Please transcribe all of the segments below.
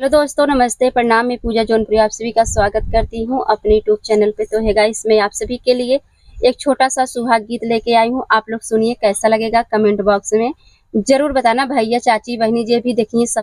Hello दोस्तों, नमस्ते, प्रणाम। मैं पूजा जौनपुरी आप सभी का स्वागत करती हूँ अपने यूट्यूब चैनल पे। तो है गाइस, मैं आप सभी के लिए एक छोटा सा सुहाग गीत लेके आई हूँ। आप लोग सुनिए, कैसा लगेगा कमेंट बॉक्स में जरूर बताना। भैया, चाची, बहनी जी भी देखिए सब।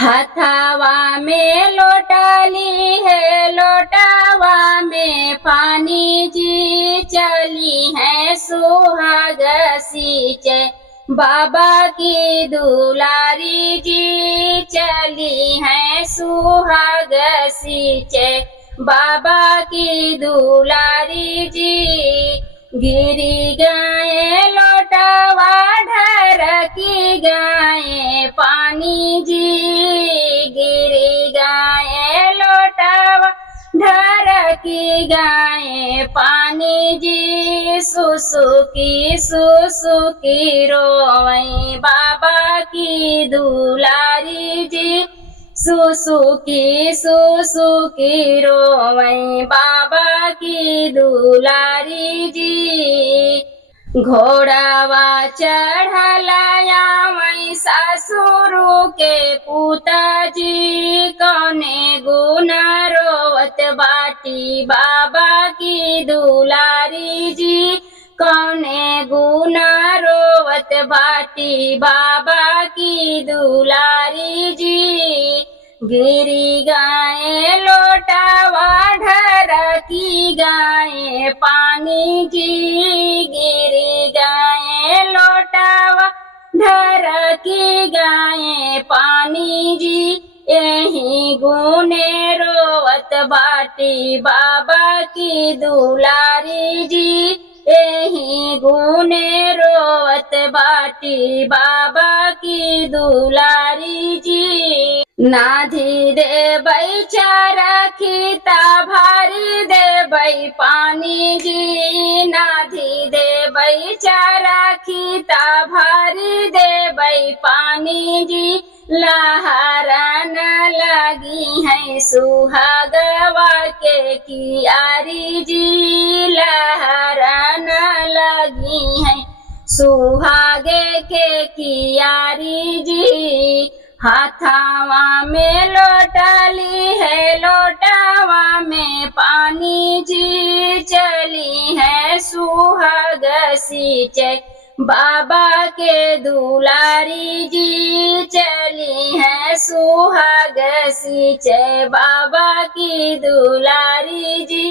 हथावा में लोटाली है, लोटावा में पानी जी, चली है सुहाग सींचे बाबा की दुलारी जी, चली है सुहाग सींचे बाबा की दुलारी जी। गिरी गाये लोटावा ढरकी गाये पानी जी, गिरी गाये लोटावा ढरकी गाये पानी जी। सुसुकी सुसुकी रोवई बाबा की दुलारी जी, सुसुकी सुसुकी रोवई बाबा की दुलारी जी। घोड़ावा चढ़लाया मई सासुरु के पुताजी, कौने गुना रोवत बाटी बाबा की दुलारी जी, कौने गुना रोवत बाटी बाबा की दुलारी जी। गिरी गाये लोटावा ढरकी गाये पानी जी, गिरी गाये लोटावा ढरकी गाये पानी जी। यही गुने रोवत बाटी बाबा की दुलारी जी, यही गुने रोवत बाटी बाबा की दुलारी जी। नाधी देबै चारा खीता भारी देबै पानी जी, नाधी देबै चारा खीता भारी देबै पानी जी। लहरन लगी है सुहागवा के कियारी जी, लहरन लगी है सुहागे के कियारी जी। हाथावा में लोटाली है, लोटावा में पानी जी, चली है सुहाग सींचे बाबा के दुलारी जी, चली है सुहाग सींचे बाबा की दुलारी जी।